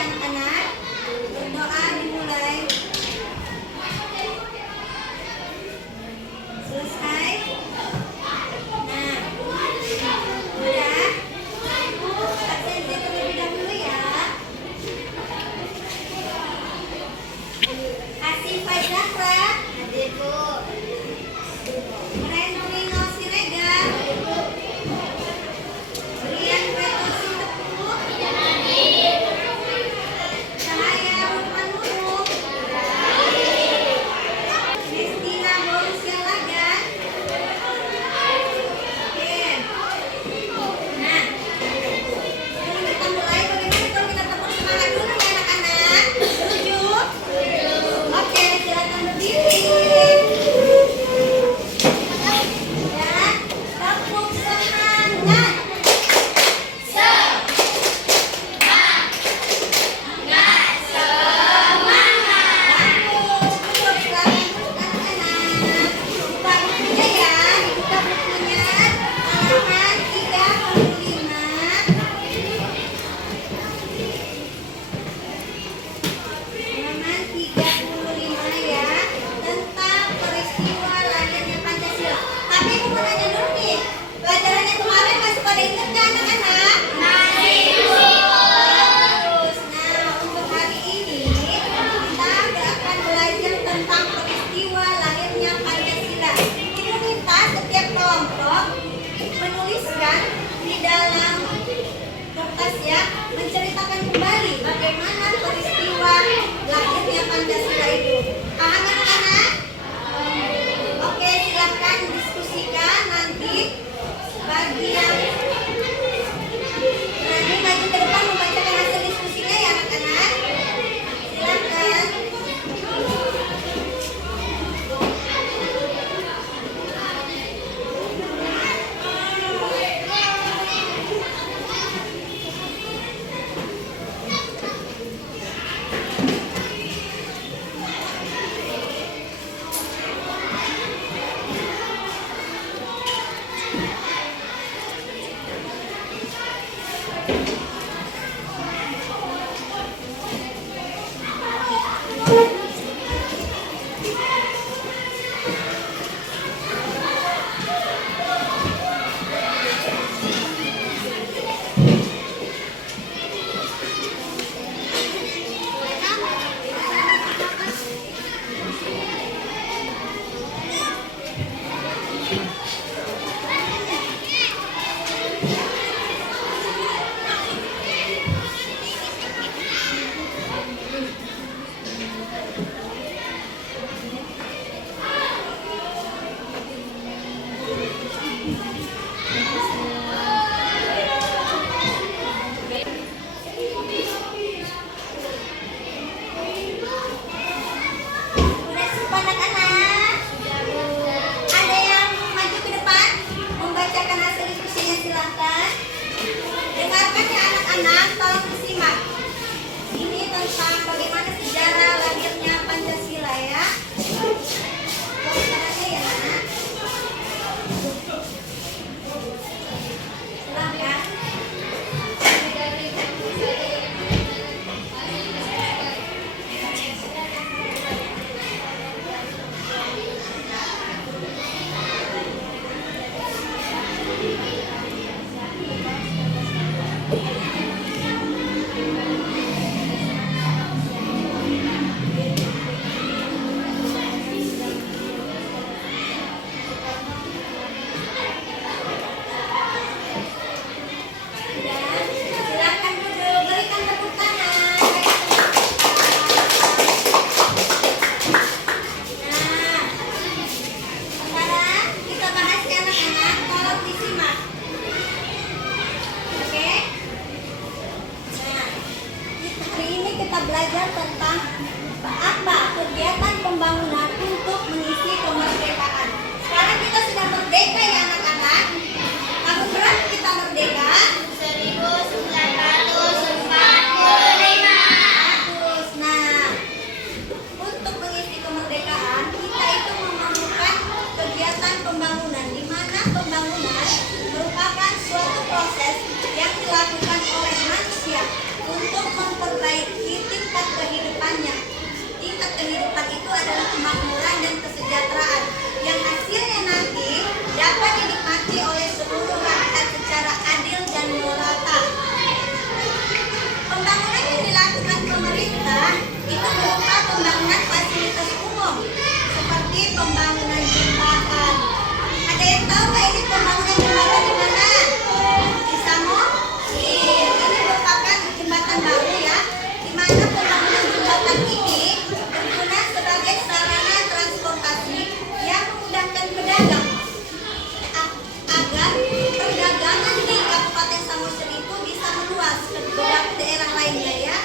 anak-anak. Berdoa dimulai. Selesai. Nah, udah. Absensi terlebih dahulu ya. Asifah Zahra, hadir Bu. Renurino Siregar, Brian Retosi Tepuh, Cahaya Rukman Nurul, Kristina Borussia Lagan. Oke. Nah, sebelum kita mulai, bagaimana kalau kita tepuk semangat dulu ya anak-anak? Setuju? Oke, silakan berdiri. Dan tepuk semangat. Bagus, betul. Silakan duduk anak-anak. Buka bukunya ya, dibuka bukunya. Halaman 35. Halaman 35 ya, tentang peristiwa lahirnya Pancasila. Tapi aku mau nanya dulu nih, pelajarannya kemarin masih pada ingat kan anak-anak? Bagus. Nah, untuk hari ini kita akan belajar tentang peristiwa lahirnya Pancasila. Ibu minta setiap kelompok menuliskan di dalam kertas ya, menceritakan kembali bagaimana peristiwa lahirnya Pancasila itu. Paham anak-anak? Oke, silakan diskusikan nanti bagi yang berani maju ke depan membacakan hasil diskusinya ya anak-anak. Silakan. Udah siap anak-anak? Ada yang maju ke depan membacakan hasil diskusinya, silakan. Dengarkan ya anak-anak, tolong disimak. Ini tentang bagaimana sejarah lahirnya Pancasila ya. Caranya ya nak. Silakan. Silakan duduk, berikan tepuk tangan. Nah, sekarang kita bahas ya anak-anak, tolong disimak. Oke? Nah, hari ini kita belajar tentang apa kegiatan pembangunan untuk mengisi kemerdekaan. Sekarang kita sudah merdeka ya anak-anak. Tahun berapa kita merdeka? 1945. Bagus. Nah, untuk mengisi kemerdekaan kita itu memerlukan kegiatan pembangunan, di mana pembangunan merupakan suatu proses yang dilakukan oleh manusia untuk memperbaiki mana pembangunan jembatan ini berguna sebagai sarana transportasi yang memudahkan pedagang agar perdagangan di Kabupaten Samosir itu bisa meluas ke beberapa daerah lainnya ya.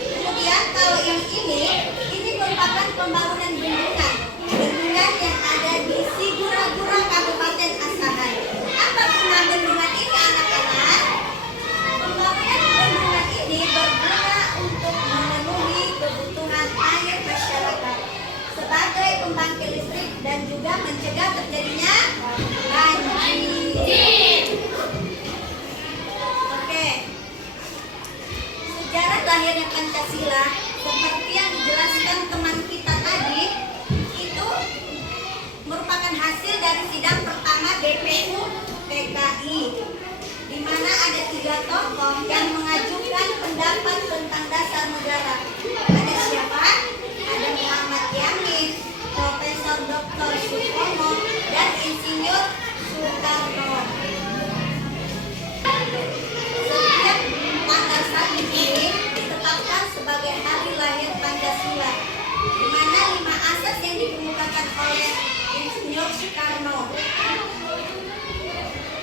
Kemudian kalau yang ini merupakan pembangunan bendungan yang ada di Sigura-gura Kabupaten Asahan. Apa guna bendungan ini anak-anak? Pembangunan bendungan ini berguna untuk memenuhi kebutuhan air masyarakat sebagai pembangkit listrik dan juga mencegah terjadinya banjir. Oke. Sejarah lahirnya Pancasila seperti yang dijelaskan teman kita tadi itu merupakan hasil dari sidang pertama BPU PKI, di mana ada 3 tokoh yang mengajukan pendapat tentang dasar negara. Ada siapa? Ada Muhammad Yamin, Profesor Dr. Sutomo, dan Insinyur Soekarno. Setiap tanggal 1 ini ditetapkan sebagai hari lahir Pancasila, di mana 5 asas yang dikemukakan oleh Insinyur Soekarno.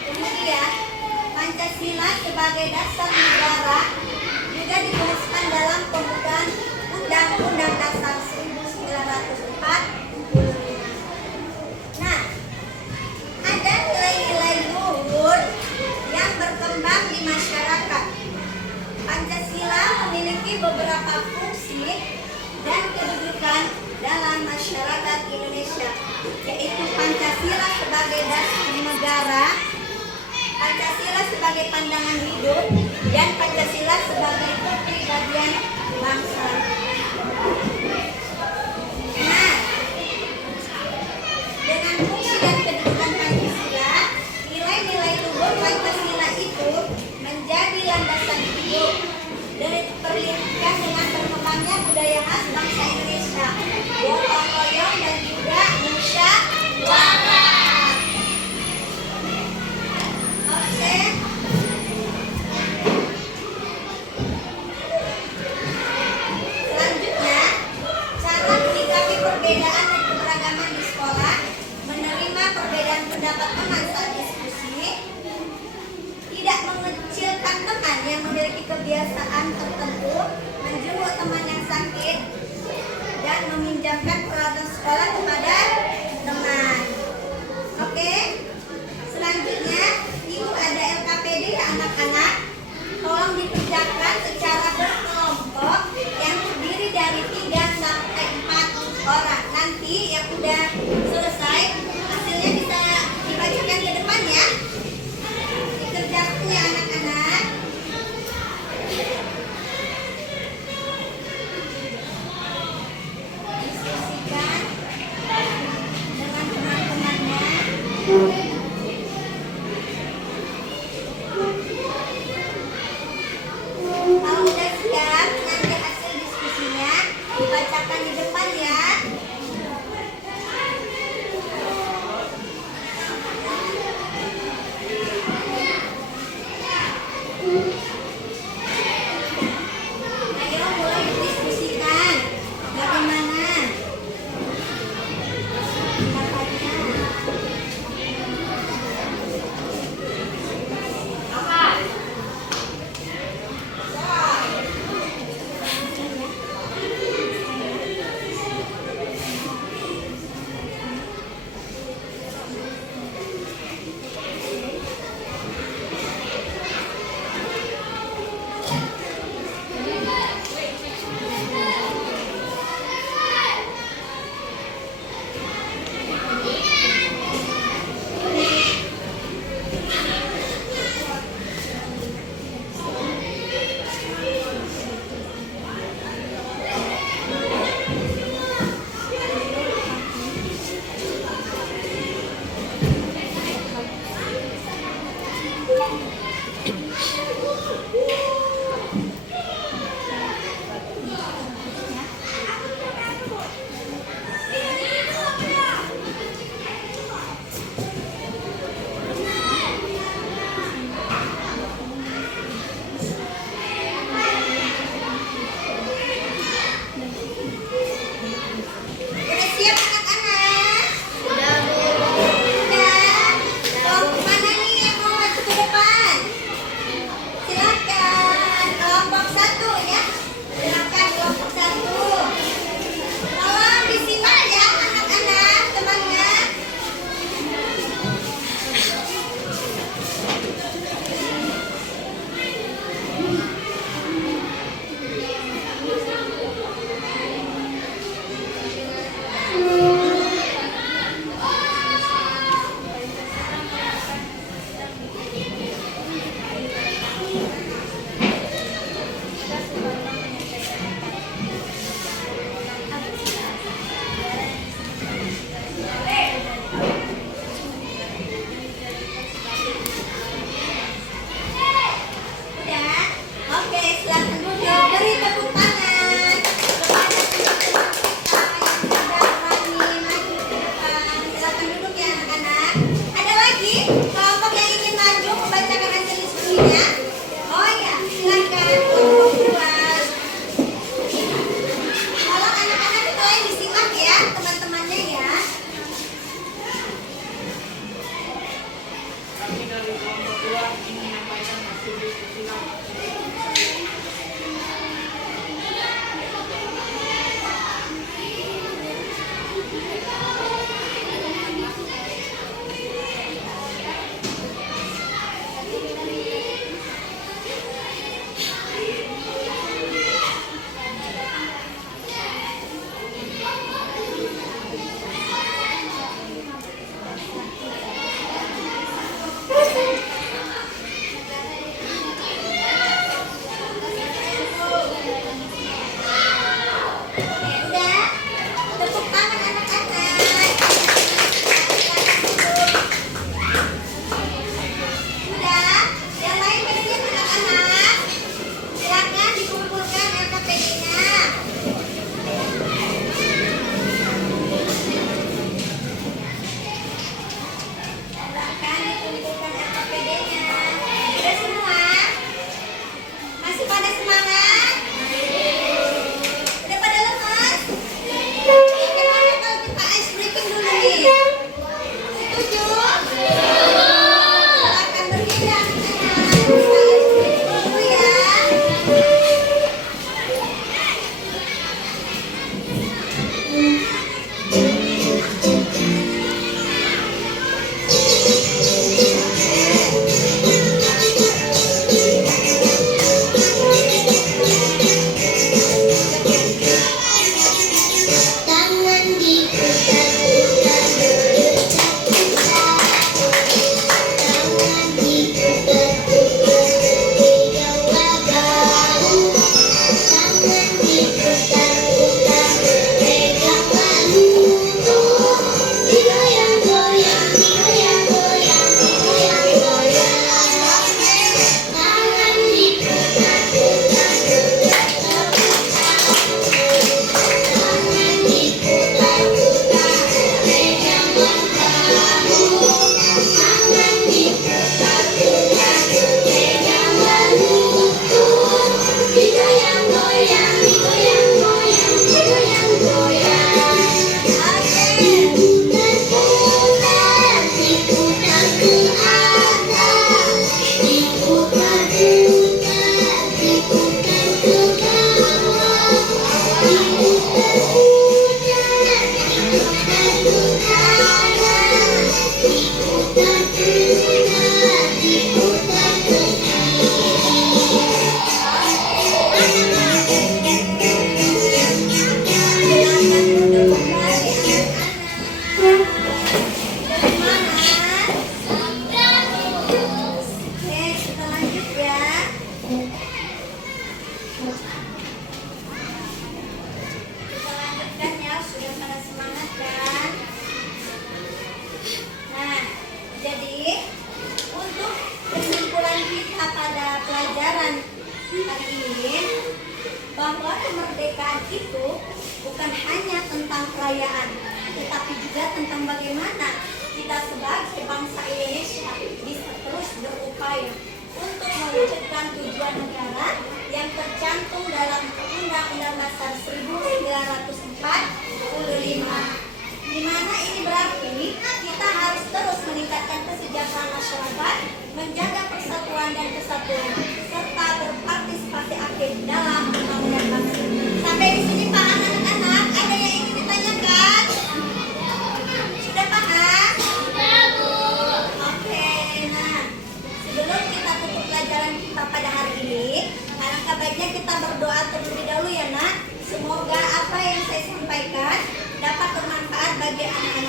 Kemudian Pancasila sebagai dasar negara juga dituliskan dalam pembukaan Undang-Undang Dasar 1945. Nah, ada nilai-nilai luhur yang berkembang di masyarakat. Pancasila memiliki beberapa fungsi dan kedudukan dalam masyarakat Indonesia, yaitu Pancasila sebagai dasar negara, Pancasila sebagai pandangan hidup, dan Pancasila sebagai kepribadian bangsa. Nah, dengan fungsi dan kedudukan Pancasila, nilai-nilai luhur Pancasila itu menjadi landasan hidup dan diperlihatkan dengan berkembangnya budaya khas bangsa Indonesia, gotong royong dan juga musyawarah. Oke. Selanjutnya, cara menyikapi perbedaan dan keberagaman di sekolah, menerima perbedaan pendapat teman saat diskusi, tidak mengecilkan teman yang memiliki kebiasaan tertentu, menjenguk teman yang sakit, dan meminjamkan peralatan sekolah kepada teman. Oke. Selanjutnya, Ibu ada LKPD ya anak-anak. Tolong dikerjakan secara berkelompok yang terdiri dari 3 sampai 4 orang. Nanti yang udah selesai, hasilnya bisa dibacakan ke depan ya. Dikerjakan ya anak-anak. Diskusikan. Bahwa kemerdekaan itu bukan hanya tentang perayaan, tetapi juga tentang bagaimana kita sebagai bangsa Indonesia bisa terus berupaya untuk mewujudkan tujuan negara yang tercantum dalam Undang-Undang Dasar 1945, di mana ini berarti kita harus terus meningkatkan kesejahteraan masyarakat, menjaga persatuan dan kesatuan, serta berpartisipasi aktif dalam pembangunan bangsa. Sampai di sini Pak anak-anak, ada yang ingin ditanyakan? Sudah paham? Sudah, Bu. Oke, nah sebelum kita tutup pelajaran kita pada hari ini, alangkah baiknya kita berdoa terlebih dahulu ya nak. Semoga apa yang saya sampaikan dapat bermanfaat bagi anak-anak